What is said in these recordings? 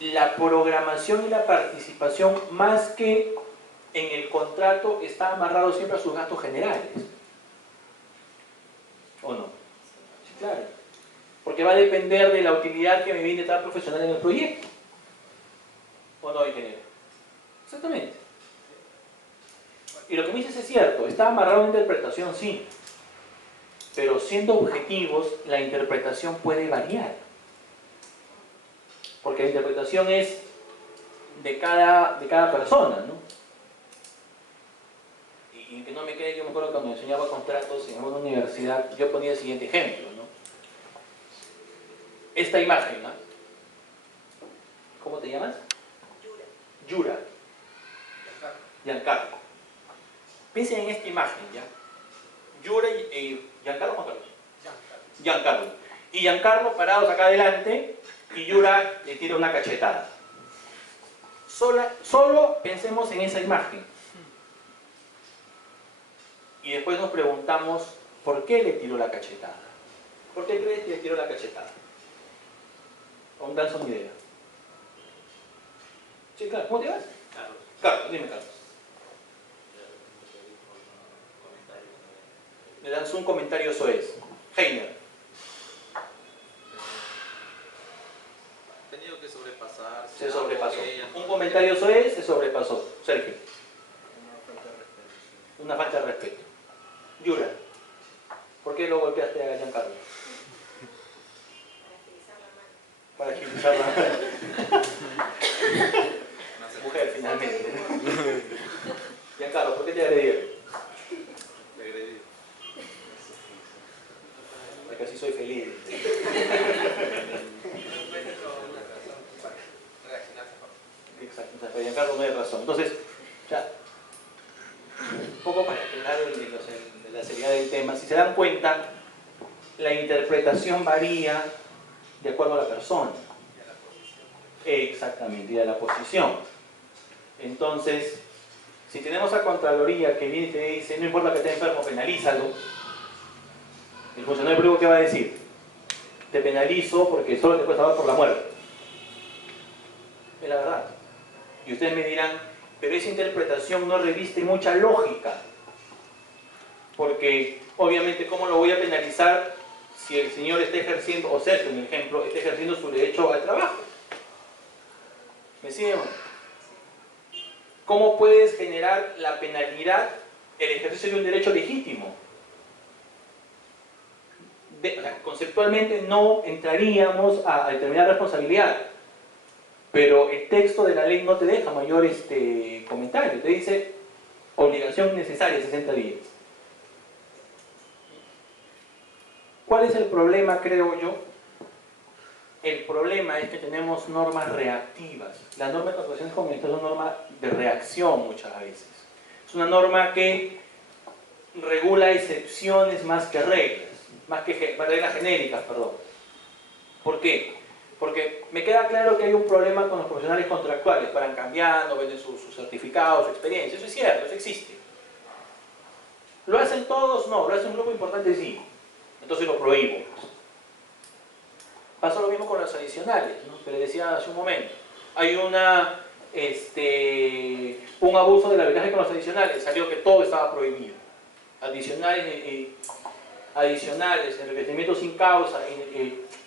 la programación y la participación, más que en el contrato, está amarrado siempre a sus gastos generales. ¿O no? Sí, claro. Porque va a depender de la utilidad que me viene tal profesional en el proyecto. ¿O no, ingeniero? Exactamente. Y lo que me dices es cierto, está amarrado a una interpretación, sí. Pero siendo objetivos, la interpretación puede variar. Porque la interpretación es de cada persona, ¿no? Y que no me quede, yo me acuerdo cuando enseñaba contratos en una universidad, yo ponía el siguiente ejemplo, ¿no? Esta imagen, ¿no? ¿Cómo te llamas? Yura. Giancarlo. Piensen en esta imagen, ¿ya? Yura y Giancarlo, Juan Carlos. Giancarlo. Y Giancarlo parados acá adelante y Yura le tira una cachetada. Solo pensemos en esa imagen. Y después nos preguntamos, ¿por qué le tiró la cachetada? ¿Por qué crees que le tiró la cachetada? ¿O dan una idea? Sí, claro. ¿Cómo te llamas? Carlos. Carlos, dime Carlos. Le lanzó un comentario soez. Heiner. Tenido que sobrepasar. Se sobrepasó. Un comentario soez se sobrepasó. Sergio. Una falta de respeto. Yura. ¿Por qué lo golpeaste a Giancarlo? Para agilizar la mano. Mujer, finalmente. Giancarlo, ¿por qué te agredieron? Te agredí. Porque así soy feliz. Exacto, o sea, Giancarlo no hay razón. Entonces, ya, un poco para aclarar la seriedad del tema, si se dan cuenta, la interpretación varía de acuerdo a la persona. Exactamente, y a la posición. Entonces, si tenemos a Contraloría que viene y te dice, no importa que esté enfermo, penalízalo, el funcionario público, ¿qué va a decir? Te penalizo porque solo te puedes salvar por la muerte. Es la verdad. Y ustedes me dirán, pero esa interpretación no reviste mucha lógica. Porque, obviamente, ¿cómo lo voy a penalizar si el señor está ejerciendo, o Sergio, en mi ejemplo, está ejerciendo su derecho al trabajo? ¿Me siguen? ¿Cómo puedes generar la penalidad, el ejercicio de un derecho legítimo? O sea, conceptualmente no entraríamos a determinar responsabilidad, pero el texto de la ley no te deja mayor comentario, te dice obligación necesaria 60 días. ¿Cuál es el problema, creo yo? El problema es que tenemos normas reactivas. La norma de contrataciones comunitarias es una norma de reacción muchas veces. Es una norma que regula excepciones más que reglas, más que reglas genéricas, perdón. ¿Por qué? Porque me queda claro que hay un problema con los profesionales contractuales, van cambiando, venden sus certificados, su experiencia, eso es cierto, eso existe. ¿Lo hacen todos? No, lo hace un grupo importante, sí. Entonces lo prohíbo. Pasa lo mismo con los adicionales, ¿no? Que les decía hace un momento. Hay un abuso del arbitraje con los adicionales, salió que todo estaba prohibido. Adicionales, enriquecimiento sin causa,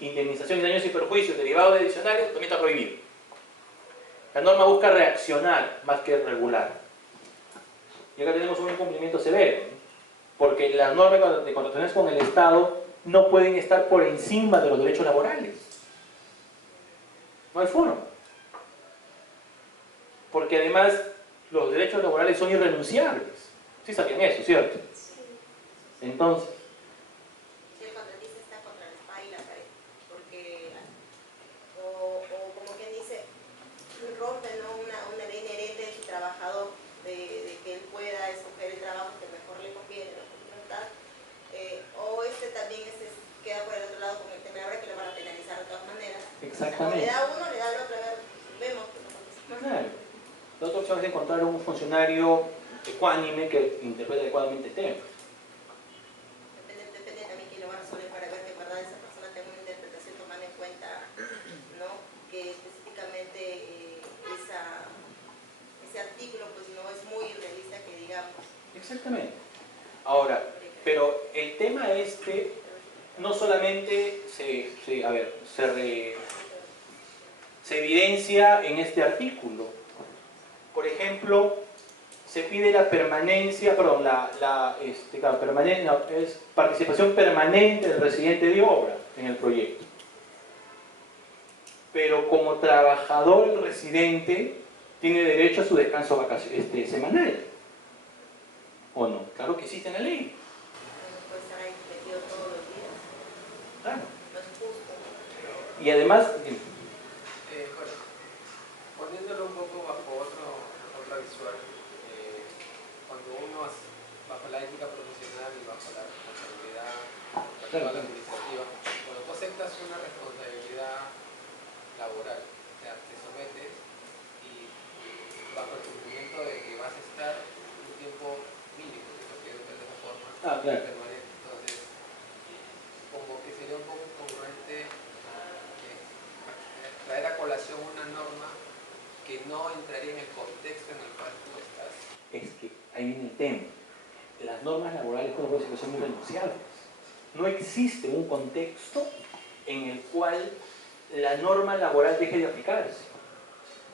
indemnización de daños y perjuicios derivados de adicionales, también está prohibido. La norma busca reaccionar más que regular. Y acá tenemos un incumplimiento severo, ¿no? Porque las normas de contrataciones con el Estado no pueden estar por encima de los derechos laborales. No hay forma. Porque además los derechos laborales son irrenunciables. ¿Sí sabían eso, cierto? Entonces, si el contratista está contra la espalda y la pared, porque o como quien dice, rompe, ¿no? una ley inherente de su trabajador, de que él pueda escoger el trabajo que mejor le conviene, ¿no? O también queda por el otro lado con el tema de ahora que le van a penalizar de todas maneras. exactamente. O le da uno, le da el otro, vemos que no participa. Claro. La otra opción es encontrar un funcionario ecuánime que interprete adecuadamente el tema. Depende también quién lo va a resolver para ver que en verdad esa persona tenga una interpretación tomando en cuenta, ¿no? Que Exactamente. Ahora, pero el tema no solamente se evidencia en este artículo. Por ejemplo, se pide la permanencia, perdón, es participación permanente del residente de obra en el proyecto. Pero como trabajador el residente tiene derecho a su descanso semanal. ¿O no? Claro que existe en la ley. No puede estar ahí metido todos los días. Claro. No es justo. Y además, Bueno, poniéndolo un poco bajo otra visual, cuando uno bajo la ética profesional y bajo la responsabilidad administrativa, cuando tú aceptas una responsabilidad laboral, o sea, te sometes y bajo el cumplimiento de que vas a estar un tiempo mínimo, si lo quiero ver de esa forma, claro. permanente. Entonces, como que sería un poco incongruente traer a colación una norma que no entraría en el contexto en el cual tú estás. Es que ahí viene el tema. Las normas laborales son irrenunciables. No existe un contexto en el cual la norma laboral deje de aplicarse.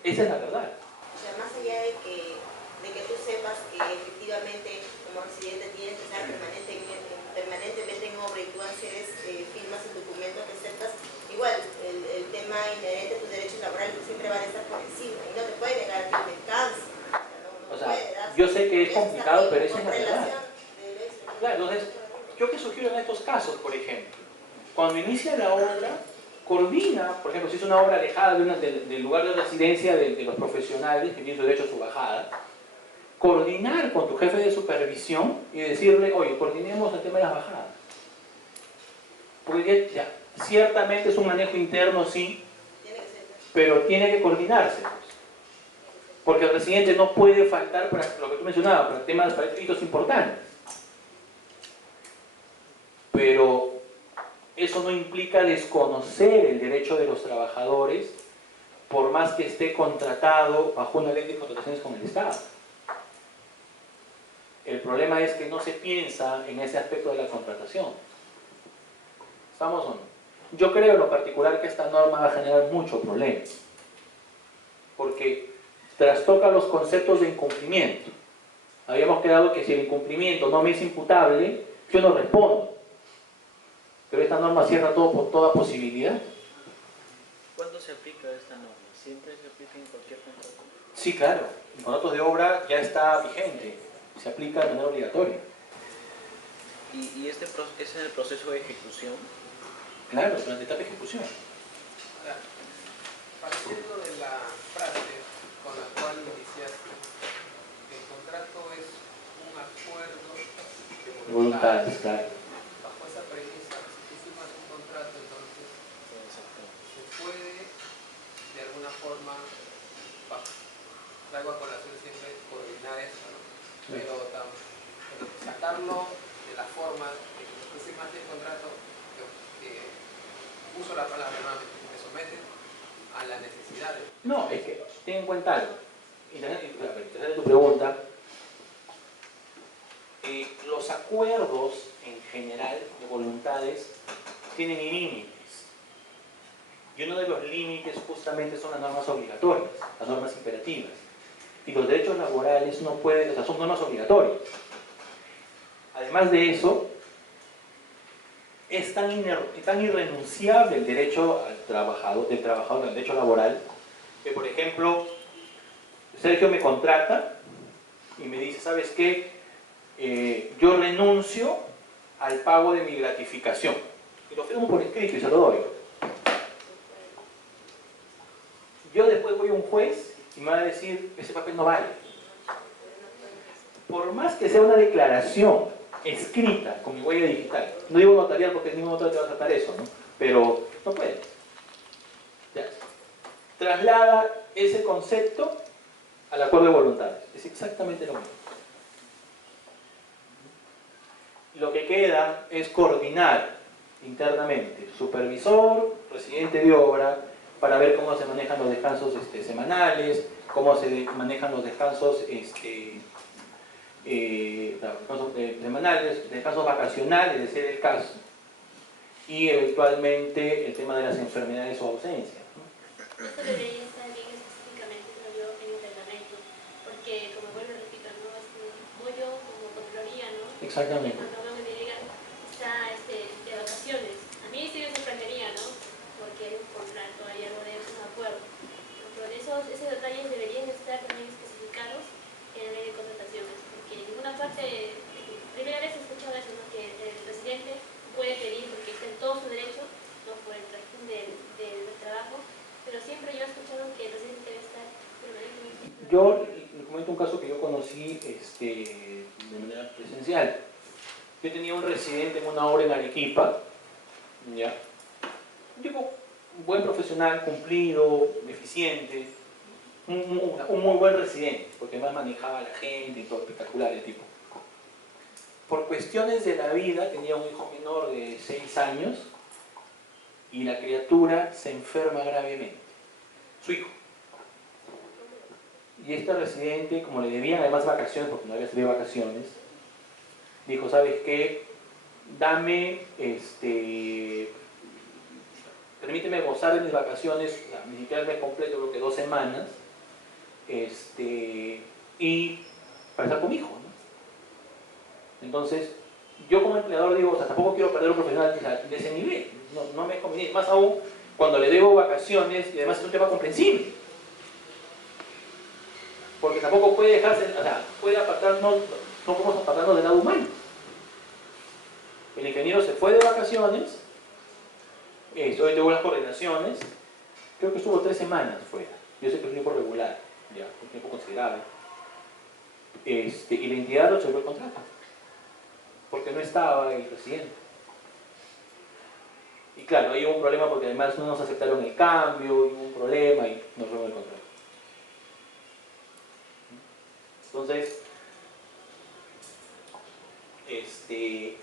Esa es la verdad. O sea, más allá de que tú sepas que efectivamente como residente tienes que estar permanentemente en obra y tú accedes, firmas el documento que aceptas, igual el tema inherente a tus derechos laborales siempre van a estar por encima y no te puede negar el descanso. O sea, yo sé que es complicado, pero esa es la verdad. Claro, entonces, ¿yo qué sugiero en estos casos, por ejemplo? Cuando inicia la obra, coordina, por ejemplo, si es una obra alejada del lugar de residencia de los profesionales que tienen su derecho a su bajada, coordinar con tu jefe de supervisión y decirle, oye, coordinemos el tema de las bajadas. Porque ya, ciertamente es un manejo interno, sí, pero tiene que coordinarse. Porque el residente no puede faltar para lo que tú mencionabas, para temas, para hitos importantes. Pero eso no implica desconocer el derecho de los trabajadores, por más que esté contratado bajo una ley de contrataciones con el Estado. El problema es que no se piensa en ese aspecto de la contratación. ¿Estamos o no? Yo creo en lo particular que esta norma va a generar mucho problema, porque trastoca los conceptos de incumplimiento. Habíamos quedado que si el incumplimiento no me es imputable, yo no respondo. Pero esta norma cierra todo por toda posibilidad. ¿Cuándo se aplica esta norma? ¿Siempre se aplica en cualquier contrato? Sí, claro. En contratos de obra ya está vigente. Se aplica de manera obligatoria. ¿Y este es en el proceso de ejecución? Claro, durante la etapa de ejecución. Ahora, partiendo de la frase con la cual iniciaste, el contrato es un acuerdo de voluntades. Claro. Bajo esa premisa, si tú firmas un contrato, entonces se puede de alguna forma, traigo a colación siempre coordinar esto, ¿no? Pero sacarlo de la forma de que tú firmaste el contrato, uso la palabra nuevamente, me someten a las necesidades. No, es que ten en cuenta algo. Interesante tu pregunta. Los acuerdos en general de voluntades tienen límites. Y uno de los límites justamente son las normas obligatorias, las normas imperativas. Y los derechos laborales no pueden, o sea, son normas obligatorias. Además de eso, es tan irrenunciable el derecho del trabajador, el derecho laboral, que por ejemplo, Sergio me contrata y me dice, ¿sabes qué? Yo renuncio al pago de mi gratificación. Y lo firmo por escrito y se lo doy. Yo después voy a un juez y me va a decir, ese papel no vale. Por más que sea una declaración escrita con mi huella digital, no digo notarial porque ningún notario te va a tratar eso, ¿no? Pero no puede. Ya. Traslada ese concepto al acuerdo de voluntades. Es exactamente lo mismo. Lo que queda es coordinar internamente supervisor, residente de obra, para ver cómo se manejan los descansos semanales, cómo se manejan los descansos semanales, descansos vacacionales, de ser el caso, y eventualmente el tema de las enfermedades o ausencias, ¿no? Esto debería estar bien específicamente, creo yo, en el reglamento, porque, como vuelvo a repetir, ¿no? Voy yo como Contraloría, ¿no? Exactamente. Cuando me digan, está de vacaciones, a mí sí me sorprendería, ¿no? Porque hay un contrato, hay algo de un acuerdo. Pero esos detalles deberían estar también especificados en la ley de contrataciones, porque en ninguna parte, primera vez he escuchado eso, ¿no? Que el presidente puede pedir, porque está en todo su derecho, ¿no? Por el régimen del trabajo, pero siempre yo he escuchado que el presidente debe estar permanentemente. Yo le comento un caso que yo conocí de manera presencial. Yo tenía un residente en una obra en Arequipa, ¿ya? Un tipo, un buen profesional, cumplido, eficiente, un muy buen residente, porque además manejaba a la gente y todo, espectacular el tipo. Por cuestiones de la vida, tenía un hijo menor de 6 años y la criatura se enferma gravemente, su hijo. Y este residente, como le debían además vacaciones, porque no había salido de vacaciones, dijo, ¿sabes qué? Dame, permíteme gozar de mis vacaciones, ni siquiera el mes completo, creo que 2 semanas, y para estar con mi hijo, ¿no? Entonces, yo como empleador digo, o sea, tampoco quiero perder un profesional de ese nivel, no me es conveniente, más aún cuando le debo vacaciones y además es un tema comprensible. Porque tampoco puede dejarse, o sea, puede apartarnos, no podemos apartarnos del lado humano. El ingeniero se fue de vacaciones, hoy tuvo las coordinaciones, creo que estuvo 3 semanas fuera. Yo sé que es un tiempo regular, ya, un tiempo considerable. Y la entidad resolvió el contrato, porque no estaba el presidente. Y claro, ahí hubo un problema porque además no nos aceptaron el cambio, hubo un problema y nos robó el contrato. Entonces,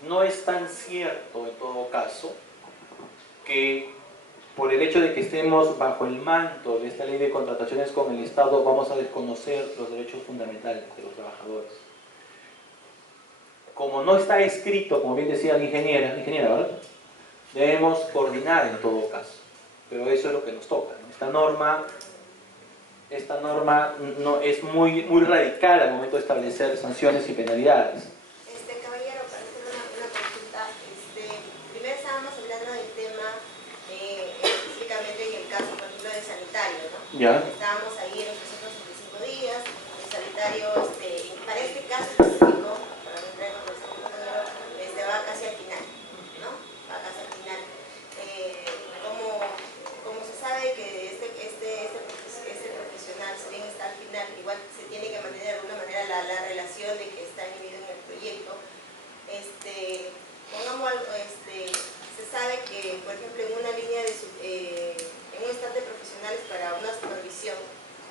no es tan cierto en todo caso que por el hecho de que estemos bajo el manto de esta ley de contrataciones con el Estado vamos a desconocer los derechos fundamentales de los trabajadores. Como no está escrito, como bien decía la ingeniera, ¿verdad? Debemos coordinar en todo caso, pero eso es lo que nos toca, ¿no? Esta norma no, es muy radical al momento de establecer sanciones y penalidades. Caballero, para hacer una consulta, primero estábamos hablando del tema específicamente en el caso, por ejemplo, del sanitario, ¿no? Ya. Estábamos ahí en los 365 días, el sanitario, para este caso específico, para no entrar en conversación con el compañero, va casi al final, ¿no? Va casi al final. Como se sabe que este profesional, si bien está al final, igual se tiene que mantener de alguna manera la relación de que está inhibido en el proyecto. Pongamos algo, se sabe que, por ejemplo, en una línea en un staff de profesionales para una supervisión,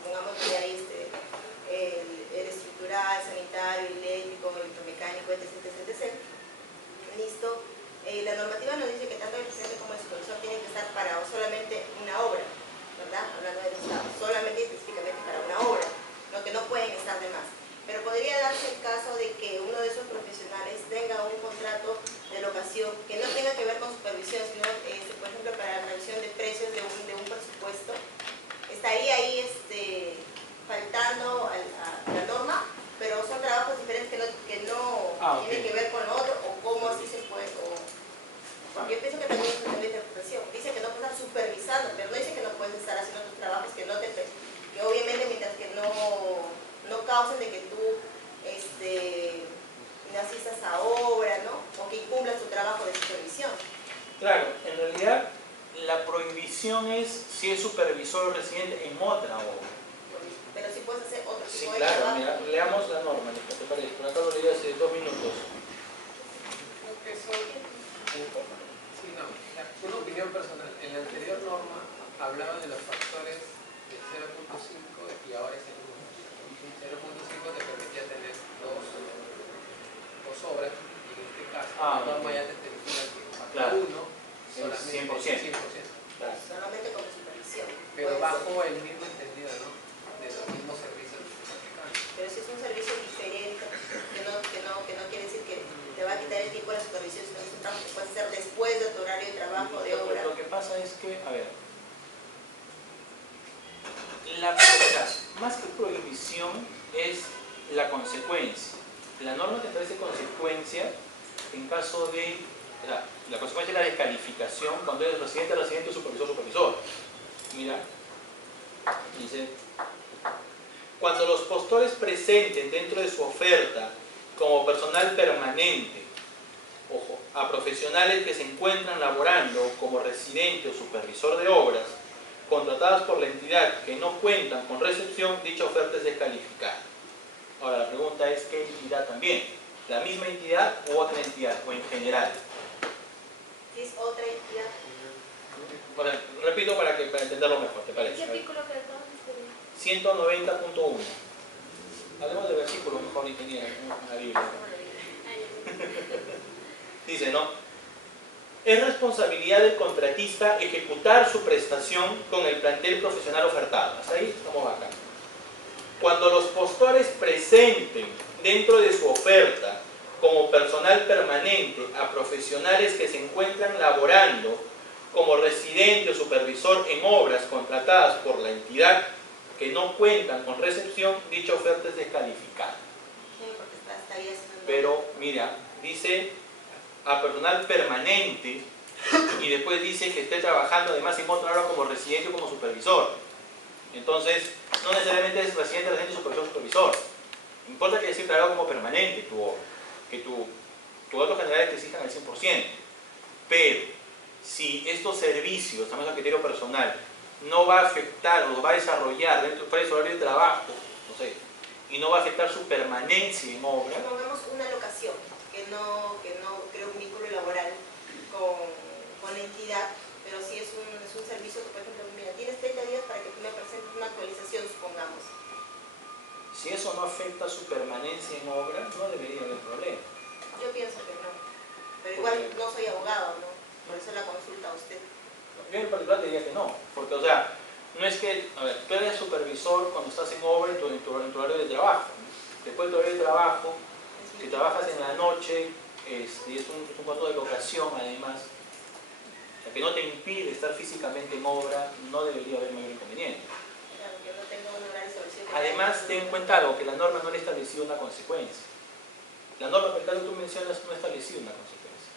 pongamos que hay el estructural, sanitario, eléctrico, electromecánico, etc. Listo. La normativa nos dice que tanto el presidente como el supervisor tienen que estar para solamente una obra, ¿verdad? Hablando del Estado, solamente y específicamente para una obra, lo que no pueden estar de más. Pero podría darse el caso de que uno de esos profesionales tenga un contrato de locación que no tenga que ver con supervisión, sino, por ejemplo, para la revisión de precios de un presupuesto. Estaría ahí faltando a la norma, pero son trabajos diferentes que no tienen que ver con lo otro, o cómo así se puede. Yo pienso que también es una interpretación. Dice que no puedes estar supervisando, pero no dice que no puedes estar haciendo tus trabajos que obviamente mientras que no causen de que tú no asistas a obra, ¿no? O que incumplas tu trabajo de supervisión. Claro, en realidad la prohibición es si es supervisor o residente en otra obra. Pero si puedes hacer otro tipo Sí, de claro, trabajo. mira, leamos la norma, ¿te parece? Por acá lo leí hace 2 minutos. Creo que eso, sí, no, una opinión personal. En la anterior norma hablaba de los factores del 0.5 y ahora es el 1. 0.5 te permitía tener dos obras, y en este caso la norma ya te permitía que claro. uno solamente 100%. Claro. Solamente como supervisión. Pero bajo el mismo entendido, ¿no? De los mismos servicios que se están aplicando. Pero si es un servicio diferente, que no un trabajo que puede ser después de tu horario de trabajo, de obra. Lo que pasa es que, a ver, o sea, más que prohibición es la consecuencia. La norma te establece consecuencia en caso de, o sea, la consecuencia es la descalificación cuando eres residente, supervisor, supervisor. Mira, dice, cuando los postores presenten dentro de su oferta como personal permanente, ojo, a profesionales que se encuentran laborando como residente o supervisor de obras, contratadas por la entidad que no cuentan con recepción, dicha oferta es descalificada. Ahora la pregunta es, ¿qué entidad también? ¿La misma entidad u otra entidad? ¿O en general? Si es otra entidad. Bueno, repito para entenderlo mejor, ¿te parece? ¿Qué artículo que acabas de 190.1. Hablemos del versículo mejor, ingeniero, en la Biblia. Dice, ¿no? Es responsabilidad del contratista ejecutar su prestación con el plantel profesional ofertado. Hasta ahí estamos acá. Cuando los postores presenten dentro de su oferta como personal permanente a profesionales que se encuentran laborando como residente o supervisor en obras contratadas por la entidad que no cuentan con recepción, dicha oferta es descalificada. Sí, porque estaría haciendo... Pero, mira, dice a personal permanente y después dice que esté trabajando además en otra hora como residente o como supervisor. Entonces, no necesariamente es residente, supervisor, supervisor. Importa que decir trabajo como permanente tu obra, que tus datos generales te exijan al 100%. Pero, si estos servicios, estamos a criterio personal, no va a afectar o va a desarrollar dentro de su horario de trabajo, no sé, y no va a afectar su permanencia en obra. Pongamos una locación que no crea un vínculo laboral con la entidad, pero sí es un servicio que, por ejemplo, mira, tienes 30 días para que tú me presentes una actualización, supongamos. Si eso no afecta su permanencia en obra, no debería haber problema. Yo pienso que no, pero igual no soy abogado, ¿no? Por eso la consulta a usted. Yo en particular diría que no, porque, o sea, no es que, a ver, tú eres supervisor cuando estás en obra en tu horario de trabajo, ¿no? Después de tu horario de trabajo, si trabajas en la noche, y es un contrato de locación además, o sea, que no te impide estar físicamente en obra, no debería haber mayor inconveniente. Claro, que no tengo un horario establecido. Además, ten en cuenta algo, que la norma no le ha establecido una consecuencia. La norma, por el caso que tú mencionas, no ha establecido una consecuencia.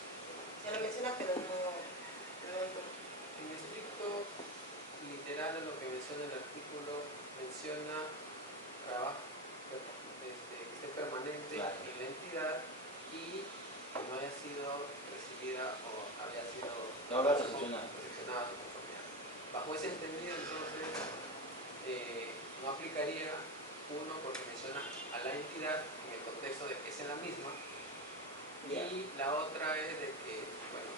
Se lo menciona, pero no En estricto literal, en lo que menciona el artículo, menciona trabajo que esté permanente Claro. en la entidad y que no haya sido recibida o había sido No habrá recepcionado. recepcionada su conformidad. Bajo ese entendido, entonces, no aplicaría uno porque menciona a la entidad en el contexto de que es en la misma. Ya. Y la otra es de que, bueno,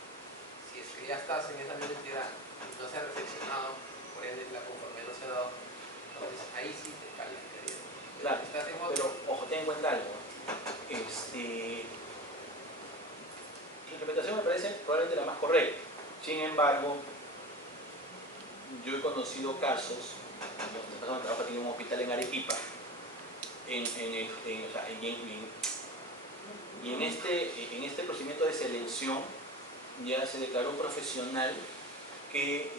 si es que ya estás en esa misma entidad y no se ha recepcionado, por ende la conformidad no se ha dado, entonces ahí sí te calificaría. Claro, Estás en pero otro, ojo, ten en cuenta algo. Tu interpretación me parece probablemente la más correcta. Sin embargo, yo he conocido casos, una persona que trabaja en un hospital en Arequipa, y en este procedimiento de selección ya se declaró un profesional que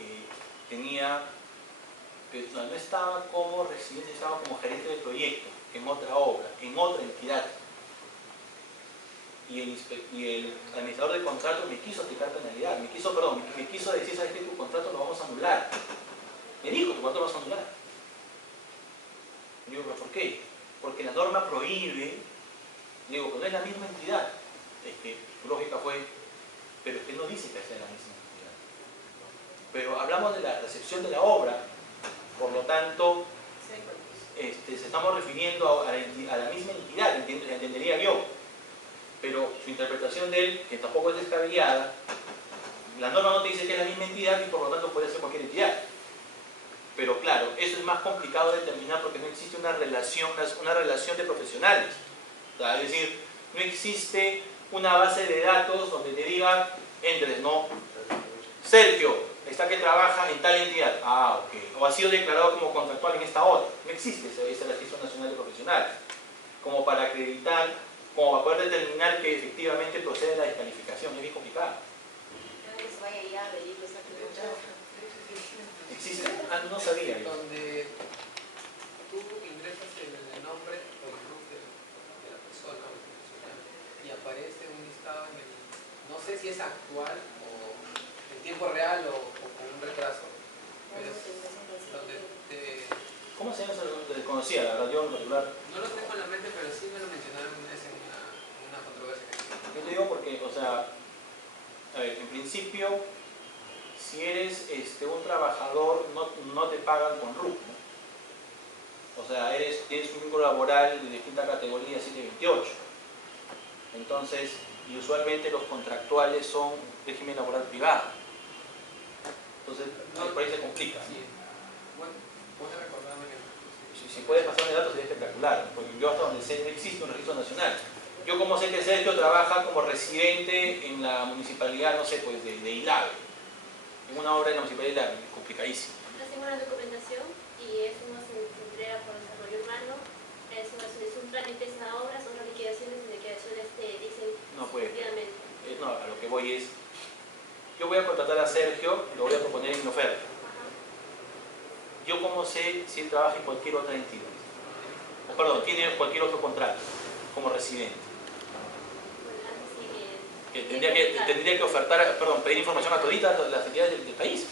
no estaba como residente, estaba como gerente de proyecto en otra obra, en otra entidad. Y el administrador de contrato me quiso aplicar penalidad, me quiso decir, ¿sabes qué? Tu contrato lo vamos a anular. Me dijo, tu contrato lo vas a anular. Digo, ¿pero por qué? Porque la norma prohíbe, digo, pues no es la misma entidad. Es que su lógica fue, pero es que no dice que sea la misma entidad. Pero hablamos de la recepción de la obra, por lo tanto, se estamos refiriendo a la misma entidad, entendería yo. Pero su interpretación de él, que tampoco es descabellada, la norma no te dice que es la misma entidad y por lo tanto puede ser cualquier entidad. Pero claro, eso es más complicado de determinar porque no existe una relación de profesionales. O sea, es decir, no existe una base de datos donde te diga, entres, no, Sergio, está que trabaja en tal entidad, ah, ok, o ha sido declarado como contractual en esta otra. No existe ese registro nacional de profesionales, como para acreditar como para poder determinar que efectivamente procede la descalificación. Es bien complicado. Que se vaya ya a venir esa pregunta. ¿Existe? Ah, no sabía yo. Donde tú ingresas el nombre o el root de la persona o institucional y aparece un listado en el, no sé si es actual o en tiempo real o con un retraso, pero es donde te... ¿Cómo se llama eso? Te desconocía, la verdad, yo en particular. No lo tengo en la mente, pero sí me lo mencionaron una vez en una controversia que tuve. Yo te digo porque, o sea, a ver, en principio, si eres un trabajador, no te pagan con RUT, ¿no? O sea, tienes un vínculo laboral de distinta categoría 728. Entonces, y usualmente los contractuales son régimen laboral privado. Entonces, por ahí se complica. Sí. Bueno, puedes recordarme que... Si puedes pasarme datos sería espectacular, porque yo hasta donde sé no existe un registro nacional. Yo como sé que Sergio trabaja como residente en la municipalidad, no sé, pues de Ilave, en una obra de la municipalidad de Ilave, es complicadísimo. Hacen una documentación y eso no se entrega por desarrollo urbano, eso es un trámite, esa obra, son las liquidaciones y liquidaciones te dicen No puede. efectivamente. No, a lo que voy es, yo voy a contratar a Sergio, lo voy a proponer en mi oferta. Ajá. Yo como sé si él trabaja en cualquier otra entidad, o perdón, tiene cualquier otro contrato como residente. Bueno, así Que tendría que ofertar, perdón, pedir información a toditas las entidades del país.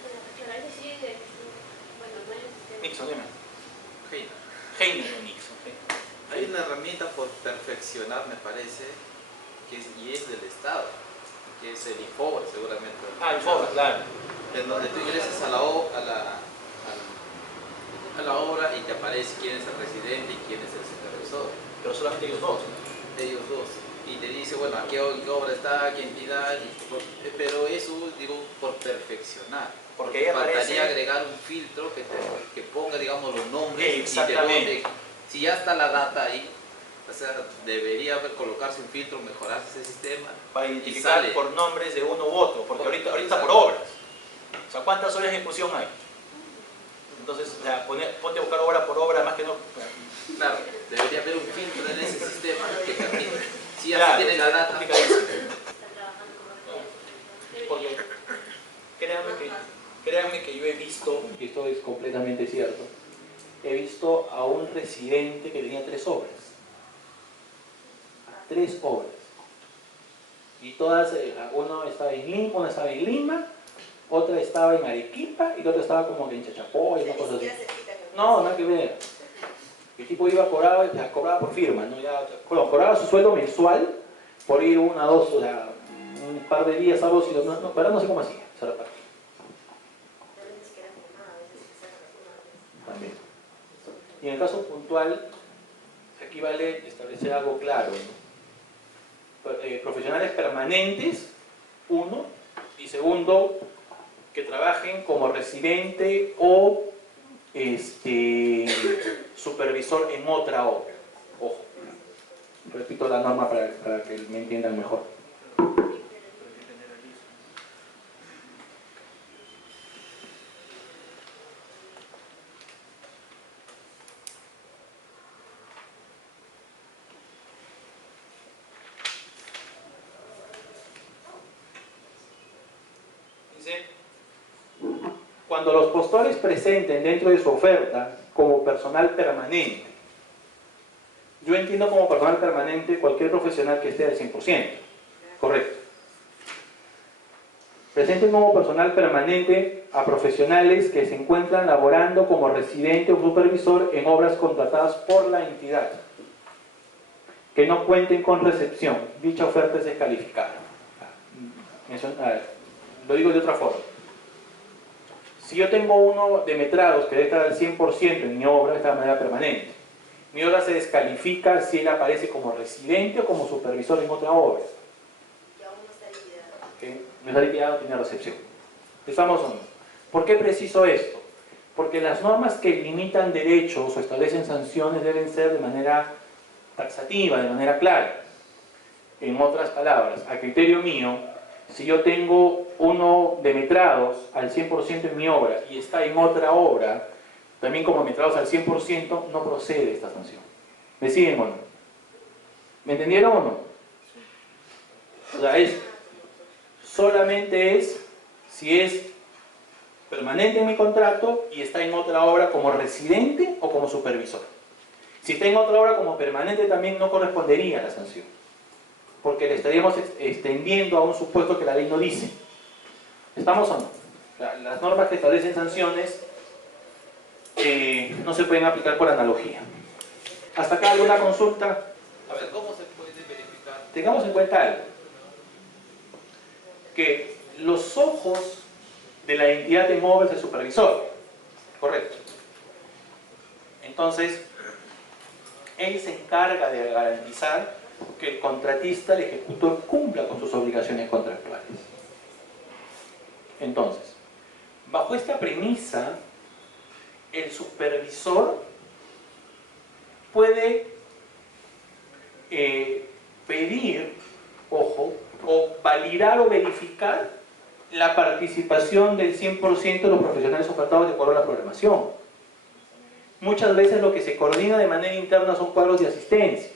Bueno, a veces sí, bueno, no es el sistema. Nixon, dime. Heiner. Heiner o Nixon. Hay una herramienta por perfeccionar, me parece, y es del Estado, que es el IFOBRA, seguramente. Ah, el FOBRA, claro. En donde tú ingresas a la obra y te aparece quién es el residente y quién es el supervisor. Pero solamente ellos dos. Ellos dos. Y te dice, bueno, ¿a qué obra está? ¿Qué entidad? Pero eso, digo, por perfeccionar. Porque ahí aparece... Faltaría agregar un filtro que ponga, digamos, los nombres. Exactamente. Y si ya está la data ahí, o sea, debería colocarse un filtro, mejorarse ese sistema. Para identificar sale. por nombres de uno u otro, porque ahorita Exacto. por obras. O sea, ¿cuántas horas de ejecución hay? Entonces, o sea, ponte a buscar obra por obra, más que no... Claro, debería haber un filtro en ese sistema que permita. Si ya Claro, se tiene la data. complicadísimo. Están trabajando como Porque créanme que yo he visto, y esto es completamente cierto, he visto a un residente que tenía 3 obras. 3 obras. Y todas, uno estaba en Lima, una estaba en Lima, otra estaba en Arequipa y la otra estaba como que en Chachapoy, una cosa así. No, nada que ver. El tipo iba, cobraba por firma, ¿no? Cobraba su sueldo mensual por ir 1 a 2, o sea, un par de días, sábados y no, pero no sé cómo hacía, se repartía. También. Y en el caso puntual, aquí vale establecer algo claro, ¿no? Profesionales permanentes, 1, y segundo, que trabajen como residente o supervisor en otra obra. Ojo, repito la norma para que me entiendan mejor. Dice, cuando los postores presenten dentro de su oferta como personal permanente, yo entiendo como personal permanente cualquier profesional que esté al 100%, correcto. Presenten como personal permanente a profesionales que se encuentran laborando como residente o supervisor en obras contratadas por la entidad, que no cuenten con recepción. Dicha oferta es descalificada. Lo digo de otra forma. Si yo tengo uno de metrados que debe estar al 100% en mi obra, de esta manera permanente, mi obra se descalifica si él aparece como residente o como supervisor en otra obra. Y aún no está liquidado. ¿Okay? No está liquidado, tiene recepción. ¿Estamos o no? ¿Por qué preciso esto? Porque las normas que limitan derechos o establecen sanciones deben ser de manera taxativa, de manera clara. En otras palabras, a criterio mío, si yo tengo uno de metrados al 100% en mi obra y está en otra obra, también como metrados al 100%, no procede esta sanción. ¿Me siguen o no? ¿Me entendieron o no? O sea, solamente es si es permanente en mi contrato y está en otra obra como residente o como supervisor. Si está en otra obra como permanente también no correspondería a la sanción, porque le estaríamos extendiendo a un supuesto que la ley no dice. ¿Estamos o no? Las normas que establecen sanciones no se pueden aplicar por analogía. ¿Hasta acá alguna consulta? A ver, ¿cómo se puede verificar? Tengamos en cuenta algo, que los ojos de la entidad de móvil es el supervisor, correcto. Entonces, él se encarga de garantizar que el contratista, el ejecutor, cumpla con sus obligaciones contractuales. Entonces, bajo esta premisa, el supervisor puede pedir, ojo, o validar o verificar la participación del 100% de los profesionales ofertados de acuerdo a la programación. Muchas veces lo que se coordina de manera interna son cuadros de asistencia.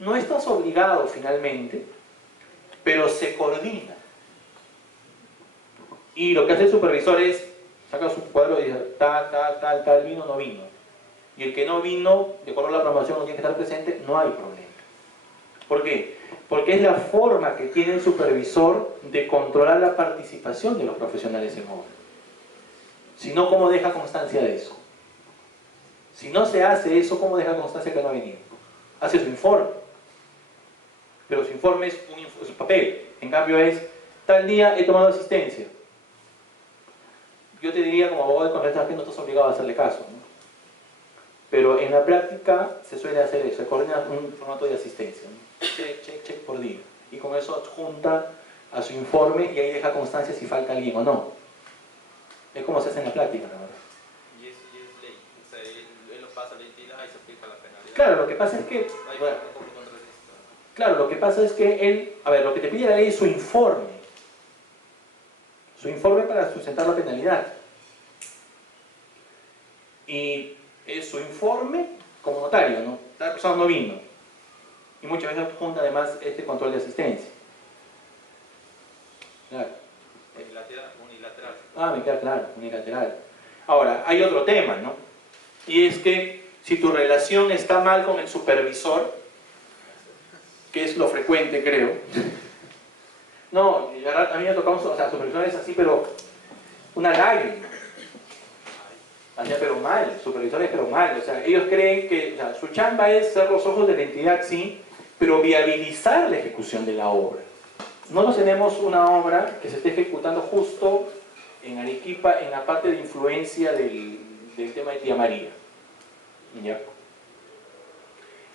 No estás obligado finalmente, pero se coordina. Y lo que hace el supervisor es, saca su cuadro y dice, tal, vino o no vino. Y el que no vino, de acuerdo a la programación, no tiene que estar presente, no hay problema. ¿Por qué? Porque es la forma que tiene el supervisor de controlar la participación de los profesionales en obra. Si no, ¿cómo deja constancia de eso? Si no se hace eso, ¿cómo deja constancia que no ha venido? Hace su informe. Pero su informe es un papel. En cambio es, tal día he tomado asistencia. Yo te diría como abogado de contratistas que no estás obligado a hacerle caso, ¿no? Pero en la práctica se suele hacer eso, se coordina un formato de asistencia, ¿no? Check por día. Y con eso adjunta a su informe y ahí deja constancia si falta alguien o no. Es como se hace en la práctica, la verdad. Y es ley. O sea, él lo pasa a la entidad y se aplica la penalidad. Claro, lo que pasa es que... No hay bueno, como contratista. claro, lo que pasa es que él... A ver, lo que te pide la ley es su informe. Su informe para sustentar la penalidad. Y es su informe como notario, ¿no? La persona no vino. Y muchas veces adjunta además este control de asistencia. Claro. Unilateral. Ah, me queda claro, unilateral. Ahora, hay otro tema, ¿no? Y es que si tu relación está mal con el supervisor, que es lo frecuente, creo. No, a mí me ha tocado, o sea, supervisores así, pero una lágrima. Allá, pero mal, supervisores, pero mal. O sea, ellos creen que, o sea, su chamba es ser los ojos de la entidad, sí, pero viabilizar la ejecución de la obra. Nosotros tenemos una obra que se está ejecutando justo en Arequipa, en la parte de influencia del tema de Tía María. ¿Ya?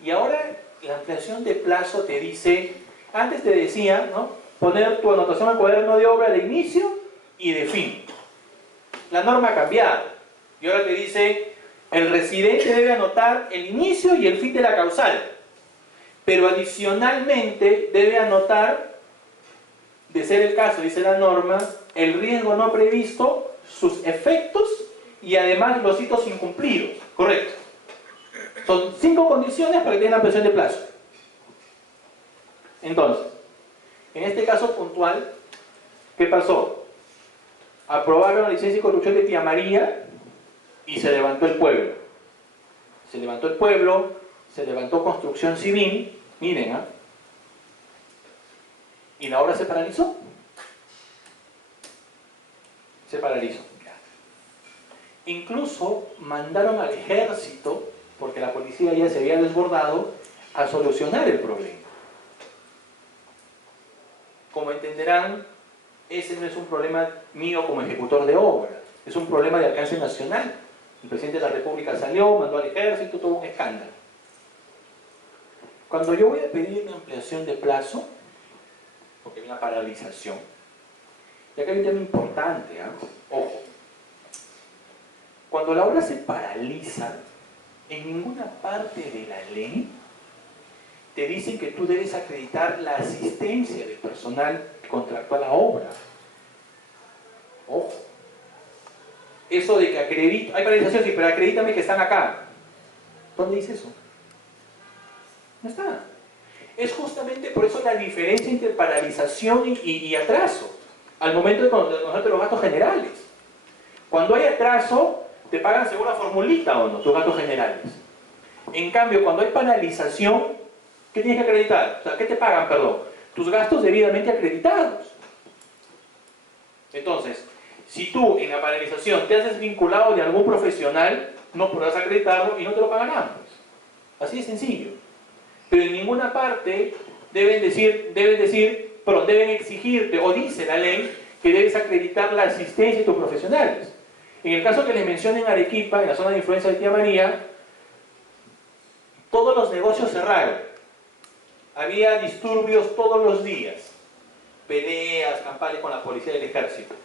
Y ahora la ampliación de plazo te dice, antes te decía, ¿no?, poner tu anotación al cuaderno de obra de inicio y de fin. La norma ha cambiado. Y ahora te dice, el residente debe anotar el inicio y el fin de la causal. Pero adicionalmente debe anotar, de ser el caso, dice la norma, el riesgo no previsto, sus efectos y además los hitos incumplidos. Correcto. Son 5 condiciones para que tengan ampliación de plazo. Entonces, en este caso puntual, ¿qué pasó? Aprobaron la licencia de construcción de Tía María y se levantó el pueblo. Se levantó el pueblo, se levantó construcción civil, miren, ¿ah? Y la obra se paralizó. Se paralizó. Incluso mandaron al ejército, porque la policía ya se había desbordado, a solucionar el problema. Como entenderán, ese no es un problema mío como ejecutor de obra, es un problema de alcance nacional. El presidente de la República salió, mandó al ejército, todo un escándalo. Cuando yo voy a pedir una ampliación de plazo, porque hay una paralización, y acá hay un tema importante, ¿eh? Ojo, cuando la obra se paraliza, en ninguna parte de la ley te dicen que tú debes acreditar la asistencia del personal contractual a la obra. Ojo. Eso de que acredito, hay paralización, sí, pero acredítame que están acá. ¿Dónde dice eso? No está. Es justamente por eso la diferencia entre paralización y atraso, al momento de conocerte los gastos generales. Cuando hay atraso, te pagan según la formulita o no, tus gastos generales. En cambio, cuando hay paralización, ¿qué tienes que acreditar? O sea, ¿qué te pagan, perdón? Tus gastos debidamente acreditados. Entonces, si tú en la paralización te has desvinculado de algún profesional, no podrás acreditarlo y no te lo pagarán. Pues. Así de sencillo. Pero en ninguna parte deben exigirte, o dice la ley, que debes acreditar la asistencia de tus profesionales. En el caso que les mencioné en Arequipa, en la zona de influencia de Tía María, todos los negocios cerraron. Había disturbios todos los días. Peleas, campales con la policía y el ejército.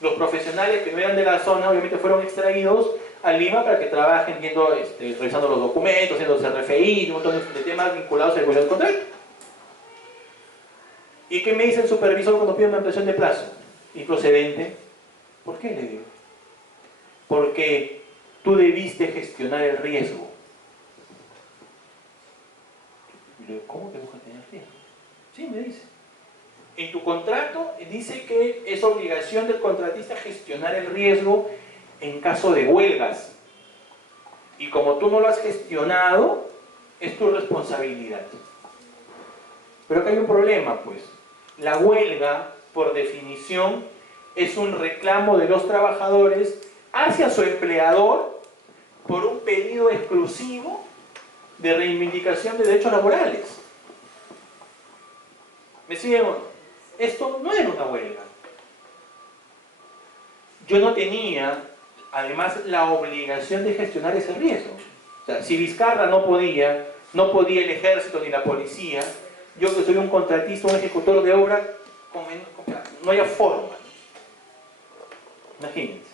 Los profesionales que no eran de la zona, obviamente fueron extraídos a Lima para que trabajen revisando los documentos, haciendo CRFI, un montón de temas vinculados al del contrato. ¿Y qué me dice el supervisor cuando pide una ampliación de plazo? ¿Improcedente? ¿Por qué le digo? Porque tú debiste gestionar el riesgo. Y le digo, ¿cómo tengo que tener riesgo? Sí, me dice. En tu contrato dice que es obligación del contratista gestionar el riesgo en caso de huelgas. Y como tú no lo has gestionado, es tu responsabilidad. Pero acá hay un problema, pues. La huelga, por definición, es un reclamo de los trabajadores hacia su empleador por un pedido exclusivo de reivindicación de derechos laborales. ¿Me siguen o no? Esto no era una huelga. Yo no tenía, además, la obligación de gestionar ese riesgo. O sea, si Vizcarra no podía el ejército ni la policía, yo que soy un contratista, un ejecutor de obra, no haya forma. Imagínense.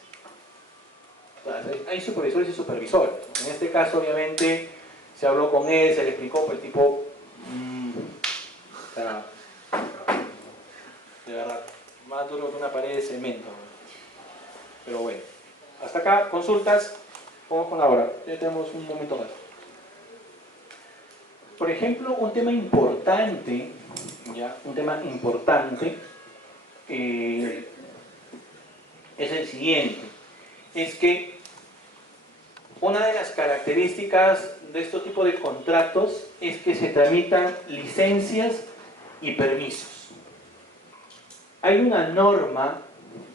Hay supervisores y supervisores. En este caso, obviamente, se habló con él, se le explicó, pues el tipo... de verdad, más duro que una pared de cemento. Pero bueno, hasta acá, consultas. Vamos con la hora, ya tenemos un momento más. Por ejemplo, un tema importante, es el siguiente. Es que una de las características de este tipo de contratos es que se tramitan licencias y permisos. Hay una norma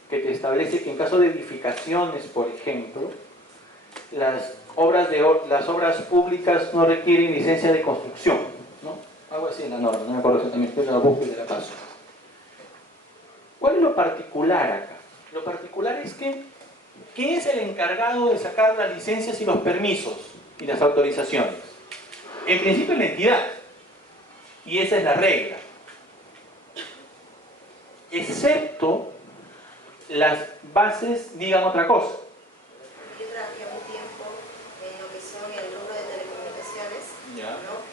que te establece que en caso de edificaciones, por ejemplo, las obras públicas no requieren licencia de construcción, ¿no? Algo así en la norma, no me acuerdo exactamente, pero la busco y te la paso. ¿Cuál es lo particular acá? Lo particular es que ¿quién es el encargado de sacar las licencias y los permisos y las autorizaciones? En principio la entidad, y esa es la regla. Excepto las bases digan otra cosa. Yo trabajé un tiempo en lo que son el rubro de telecomunicaciones, Ya. ¿no?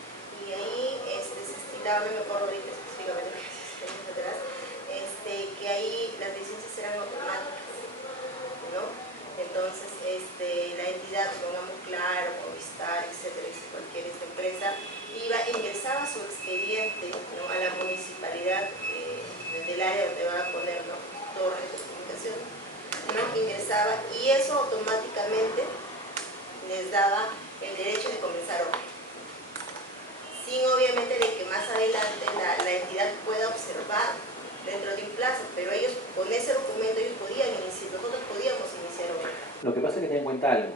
Y ahí se estilaba, no me acuerdo ahorita específicamente, años atrás, que ahí las licencias eran automáticas, ¿no? Entonces, la entidad, pongamos Claro, Movistar, etcétera, cualquier empresa, ingresaba su expediente, ¿no?, a la municipalidad del área donde va a poner, ¿no?, torres de comunicación, ¿no? Ingresaba y eso automáticamente les daba el derecho de comenzar obra, sin obviamente de que más adelante la entidad pueda observar dentro de un plazo, pero ellos con ese documento ellos podían iniciar, nosotros podíamos iniciar obra. Lo que pasa es que ten en cuenta algo.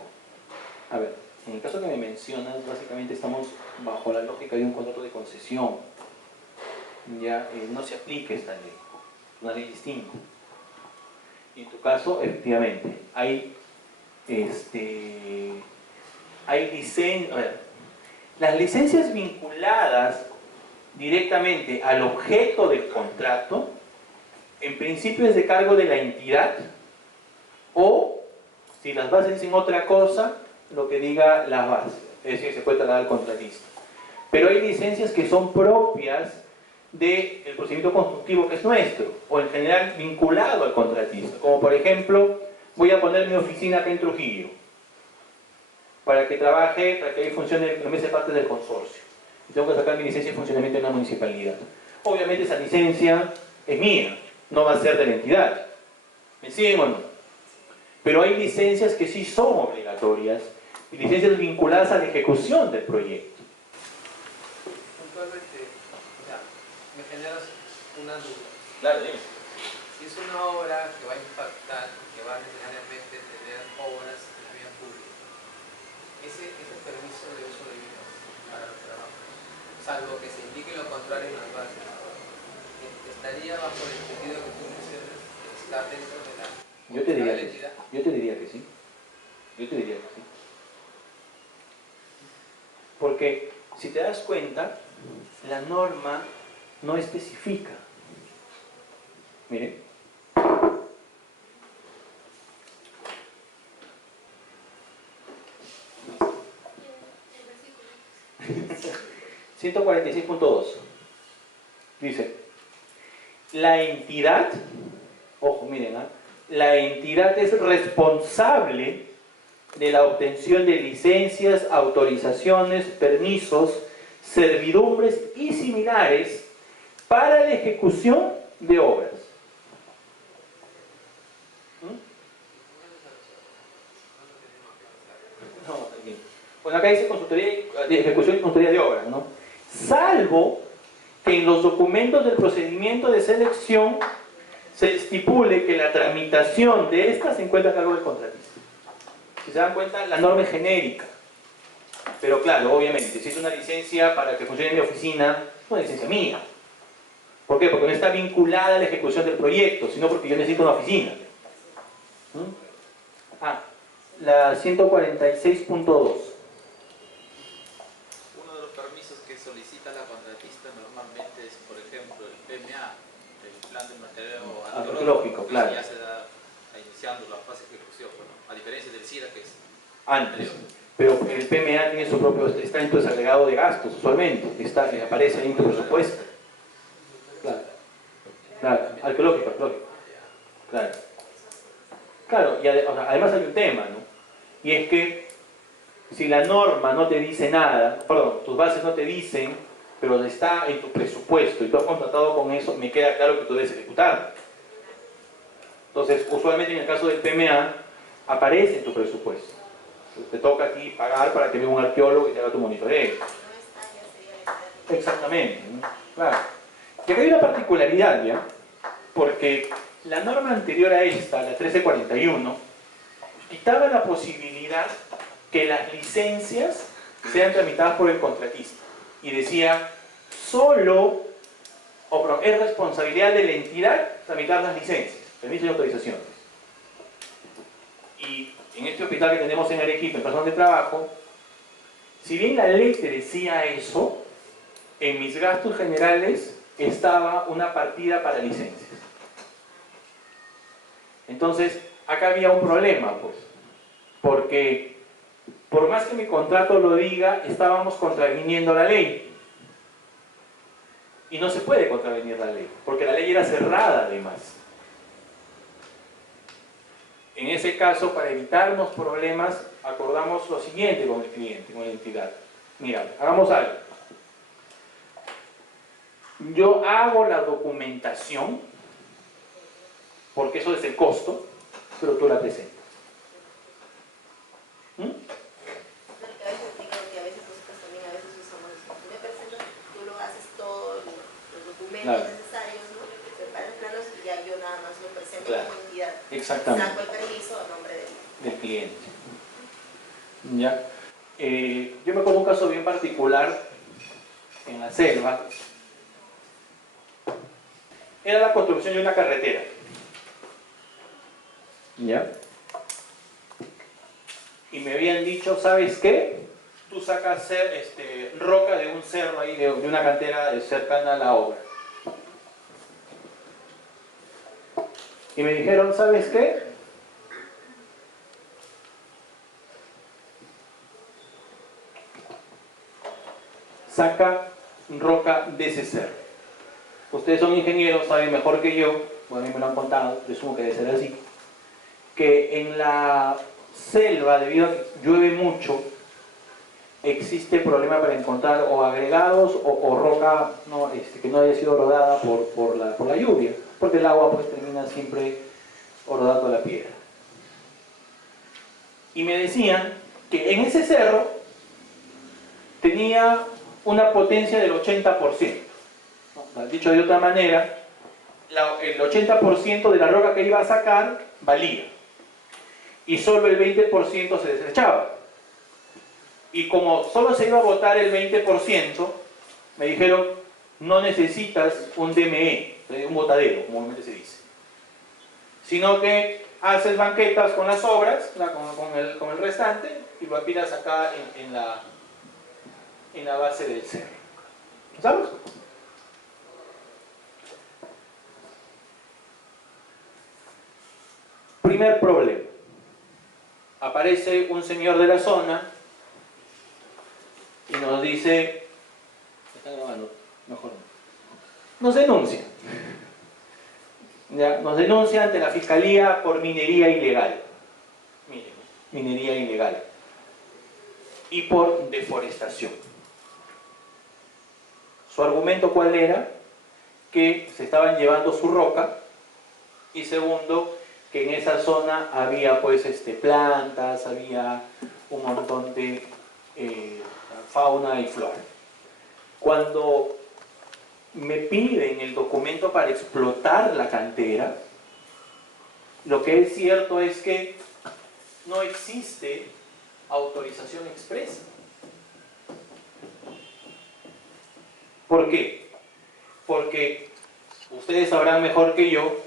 A ver, en el caso que me mencionas, básicamente estamos bajo la lógica de un contrato de concesión. Ya no se aplica esta ley, una ley distinta. Y en tu caso, efectivamente, hay licencias. A ver, las licencias vinculadas directamente al objeto del contrato, en principio es de cargo de la entidad, o si las bases dicen otra cosa, lo que diga las bases, es decir, se puede trasladar al contratista. Pero hay licencias que son propias del procedimiento constructivo que es nuestro, o en general vinculado al contratista, como por ejemplo, voy a poner mi oficina acá en Trujillo, para que trabaje, para que ahí funcione, en vez de parte del consorcio. y tengo que sacar mi licencia de funcionamiento en una municipalidad. Obviamente esa licencia es mía, no va a ser de la entidad. ¿Me siguen o no? Pero hay licencias que sí son obligatorias y licencias vinculadas a la ejecución del proyecto. Puntualmente, ya, me generas una duda. Claro, dime. Si es una obra que va a impactar, que va necesariamente a tener obras en la vía pública, ese permiso de uso de vías para los trabajos, salvo que se indique lo contrario en las bases, estaría bajo el sentido que tú mencionas, que está dentro de la Yo te diría que sí. entidad. Yo te diría que sí. Yo te diría que sí. Porque si te das cuenta, la norma no especifica. Miren. El versículo. 146.2 dice, la entidad, ojo, miren, la entidad es responsable de la obtención de licencias, autorizaciones, permisos, servidumbres y similares para la ejecución de obras. No, tranquilo. Bueno, acá dice consultoría de ejecución y consultoría de obras, ¿no? Salvo que en los documentos del procedimiento de selección se estipule que la tramitación de esta se encuentra a cargo del contratista. Si se dan cuenta, la norma es genérica. Pero claro, obviamente, si es una licencia para que funcione en mi oficina, es una licencia mía. ¿Por qué? Porque no está vinculada a la ejecución del proyecto, sino porque yo necesito una oficina. La 146.2. Uno de los permisos que solicita la contratista normalmente es, por ejemplo, el PMA, el Plan de Material Arqueológico, que claro. ya se da iniciando la fase de ejecución, bueno, a diferencia del SIDA que es Antes. Pero el PMA tiene su propio, está en tu desagregado de gastos, usualmente. Aparece ahí en tu presupuesto. Claro. Claro. Arqueológico. Claro. Claro, y además hay un tema, ¿no? Y es que si la norma no te dice nada, perdón, tus bases no te dicen, pero está en tu presupuesto y tú has contratado con eso, me queda claro que tú debes ejecutar. Entonces, usualmente en el caso del PMA, aparece en tu presupuesto. Te toca a ti pagar para que venga un arqueólogo y te haga tu monitoreo. Exactamente, ¿no? Claro. Y acá hay una particularidad, ¿ya? Porque la norma anterior a esta, la 1341, quitaba la posibilidad que las licencias sean tramitadas por el contratista. Y decía, es responsabilidad de la entidad tramitar las licencias, permisos y autorizaciones. Y en este hospital que tenemos en Arequipa, en personal de trabajo, si bien la ley te decía eso, en mis gastos generales estaba una partida para licencias. Entonces, acá había un problema, pues, porque por más que mi contrato lo diga, estábamos contraviniendo la ley. Y no se puede contravenir la ley, porque la ley era cerrada además. En ese caso, para evitarnos problemas, acordamos lo siguiente con el cliente, con la entidad. Mira, hagamos algo. Yo hago la documentación, porque eso es el costo, pero tú la presentas. Porque a veces digo que a veces nosotros también usamos eso. Me presento, tú lo haces todos los documentos necesarios, ¿no? Preparas planos y ya yo nada más lo presento como entidad. Exactamente. Saco el permiso a nombre del cliente. ¿Ya? Yo me acuerdo un caso bien particular en la selva. Era la construcción de una carretera. ¿Ya? Y me habían dicho, ¿sabes qué? Tú sacas roca de un cerro ahí, de una cantera cercana a la obra. Y me dijeron, ¿sabes qué? Saca roca de ese cerro. Ustedes son ingenieros, saben mejor que yo, bueno, a mí me lo han contado, presumo que debe ser así, que en la selva, debido a que llueve mucho, existe problema para encontrar o agregados o roca no, que no haya sido rodada por la lluvia, porque el agua pues termina siempre rodando la piedra. Y me decían que en ese cerro tenía una potencia del 80%. ¿No? Dicho de otra manera, el 80% de la roca que iba a sacar valía. Y solo el 20% se desechaba. Y como solo se iba a botar el 20%, me dijeron, no necesitas un DME, un botadero, como normalmente se dice. Sino que haces banquetas con las sobras, con el restante, y lo apilas acá en la base del cerro. ¿Sabes? Primer problema. Aparece un señor de la zona y nos dice, está grabando, mejor no. Nos denuncia. ¿Ya? Nos denuncia ante la Fiscalía por minería ilegal. Miren, minería ilegal. Y por deforestación. Su argumento, ¿cuál era? Que se estaban llevando su roca, y segundo, que en esa zona había pues plantas, había un montón de fauna y flora. Cuando me piden el documento para explotar la cantera, lo que es cierto es que no existe autorización expresa. ¿Por qué? Porque ustedes sabrán mejor que yo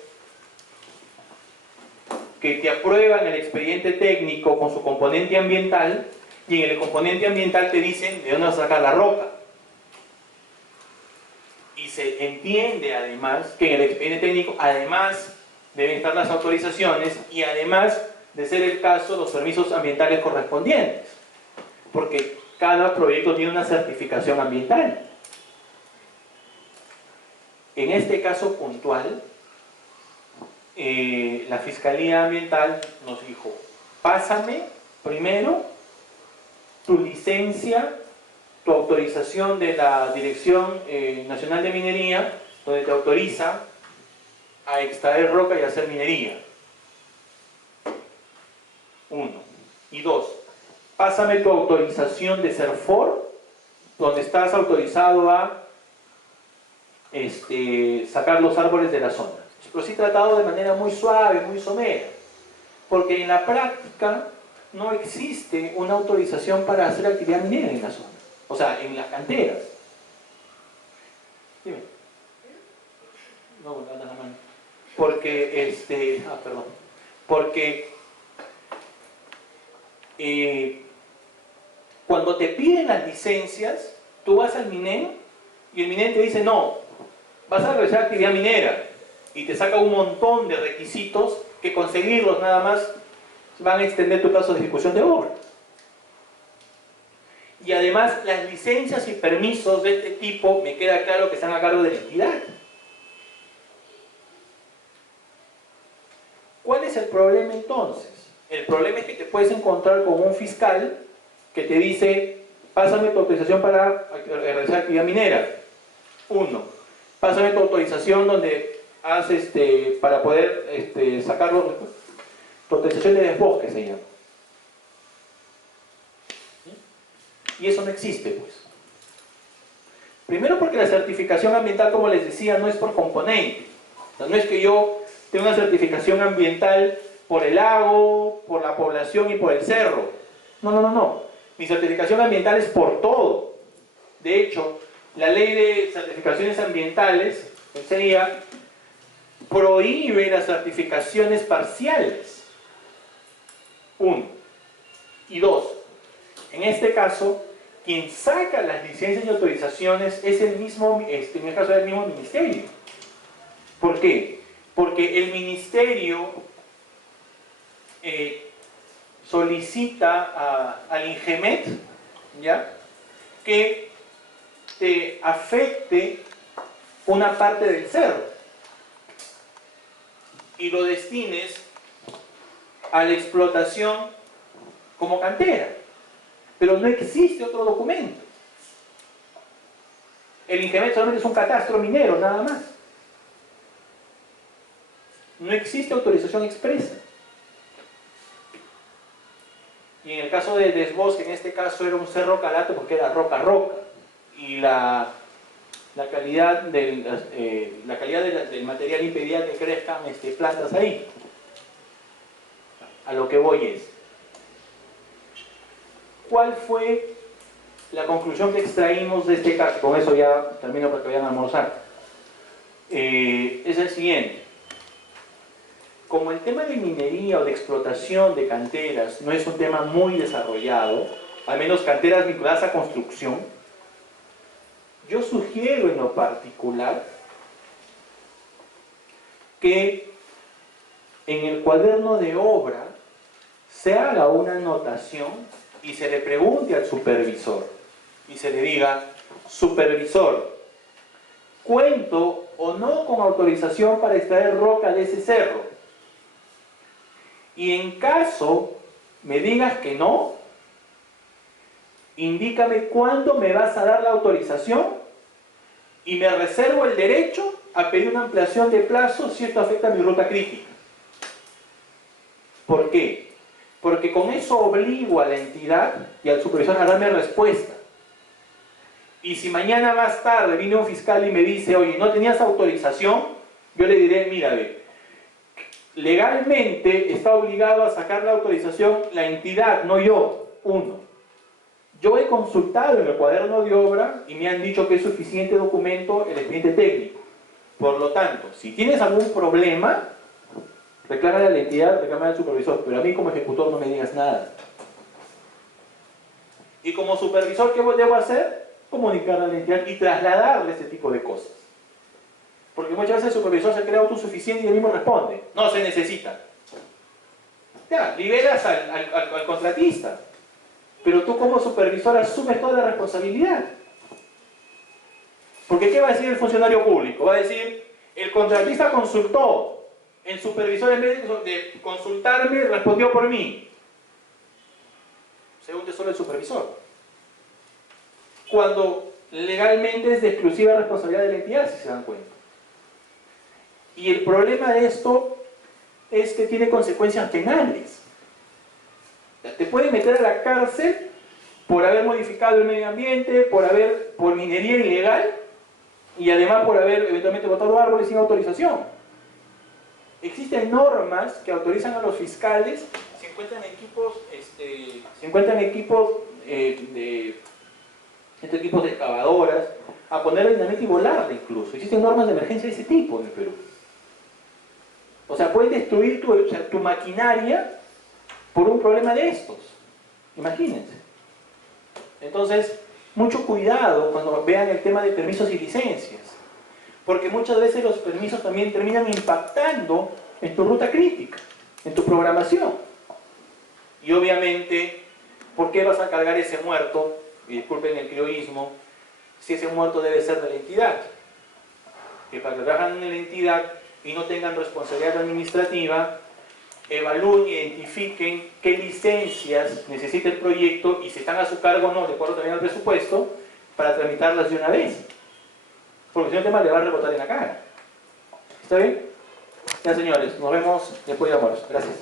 que te aprueban el expediente técnico con su componente ambiental, y en el componente ambiental te dicen de dónde vas a sacar la roca. Y se entiende además que en el expediente técnico además deben estar las autorizaciones y además, de ser el caso, los permisos ambientales correspondientes. Porque cada proyecto tiene una certificación ambiental. En este caso puntual, la Fiscalía Ambiental nos dijo, pásame primero tu licencia, tu autorización de la Dirección Nacional de Minería, donde te autoriza a extraer roca y hacer minería. 1. Y 2. Pásame tu autorización de CERFOR, donde estás autorizado a sacar los árboles de la zona. Pero sí tratado de manera muy suave, muy somera, porque en la práctica no existe una autorización para hacer actividad minera en la zona, o sea, en las canteras. Dime. No, levantas la mano. Porque, perdón. Porque cuando te piden las licencias, tú vas al MINEM y el MINEM te dice, no, vas a realizar actividad minera, y te saca un montón de requisitos que conseguirlos nada más van a extender tu plazo de ejecución de obra. Y además las licencias y permisos de este tipo me queda claro que están a cargo de la entidad. ¿Cuál es el problema entonces? El problema es que te puedes encontrar con un fiscal que te dice, pásame tu autorización para realizar actividad minera. 1. Pásame tu autorización donde para poder sacarlo, tu autorización de desbosque se llama. Y eso no existe, pues. Primero porque la certificación ambiental, como les decía, no es por componente. O sea, no es que yo tenga una certificación ambiental por el lago, por la población y por el cerro. No, no, no, no. Mi certificación ambiental es por todo. De hecho, la ley de certificaciones ambientales, sería, prohíbe las certificaciones parciales. 1. Y 2. En este caso, quien saca las licencias y autorizaciones es el mismo, en este caso es el mismo ministerio. ¿Por qué? Porque el ministerio solicita al INGEMET, ¿ya?, que te afecte una parte del cerro y lo destines a la explotación como cantera. pero no existe otro documento. El INGEMET solamente es un catastro minero, nada más. No existe autorización expresa. Y en el caso de Desbosque, en este caso era un cerro calato porque era roca. Y la calidad del material impedía que crezcan plantas ahí. A lo que voy es, ¿cuál fue la conclusión que extraímos de este caso? Con eso ya termino para que vayan a almorzar. Es el siguiente. Como el tema de minería o de explotación de canteras no es un tema muy desarrollado, al menos canteras vinculadas a construcción, yo sugiero en lo particular que en el cuaderno de obra se haga una anotación y se le pregunte al supervisor y se le diga: supervisor, ¿cuento o no con autorización para extraer roca de ese cerro? Y en caso me digas que no, indícame cuándo me vas a dar la autorización y me reservo el derecho a pedir una ampliación de plazo si esto afecta a mi ruta crítica. ¿Por qué? Porque con eso obligo a la entidad y al supervisor a darme respuesta. Y si mañana más tarde viene un fiscal y me dice: oye, ¿no tenías autorización? Yo le diré: mira, legalmente está obligado a sacar la autorización la entidad, no yo. Uno, yo he consultado en el cuaderno de obra y me han dicho que es suficiente documento el expediente técnico. Por lo tanto, si tienes algún problema, reclámale a la entidad, reclámale al supervisor, pero a mí como ejecutor no me digas nada. Y como supervisor, ¿qué debo hacer? Comunicar a la entidad y trasladarle ese tipo de cosas. Porque muchas veces el supervisor se cree autosuficiente y él mismo responde: no se necesita. Ya, liberas al contratista, pero tú como supervisor asumes toda la responsabilidad. Porque ¿qué va a decir el funcionario público? Va a decir: el contratista consultó, el supervisor en vez de consultarme respondió por mí. Se hunde solo el supervisor. Cuando legalmente es de exclusiva responsabilidad de la entidad, si se dan cuenta. Y el problema de esto es que tiene consecuencias penales. Te pueden meter a la cárcel por haber modificado el medio ambiente, por minería ilegal y además por haber eventualmente botado árboles sin autorización. Existen normas que autorizan a los fiscales, se encuentran equipos de excavadoras, a ponerle dinamita y volarla incluso. Existen normas de emergencia de ese tipo en el Perú. O sea, pueden destruir tu maquinaria por un problema de estos. Imagínense. Entonces, mucho cuidado cuando vean el tema de permisos y licencias. Porque muchas veces los permisos también terminan impactando en tu ruta crítica, en tu programación. Y obviamente, ¿por qué vas a cargar ese muerto? Y disculpen el criollismo, si ese muerto debe ser de la entidad. Que para que trabajen en la entidad y no tengan responsabilidad administrativa, evalúen, identifiquen qué licencias necesita el proyecto y si están a su cargo o no, de acuerdo también al presupuesto, para tramitarlas de una vez. Porque si no el tema le va a rebotar en la cara. ¿Está bien? Ya señores, nos vemos después de almuerzo. Gracias.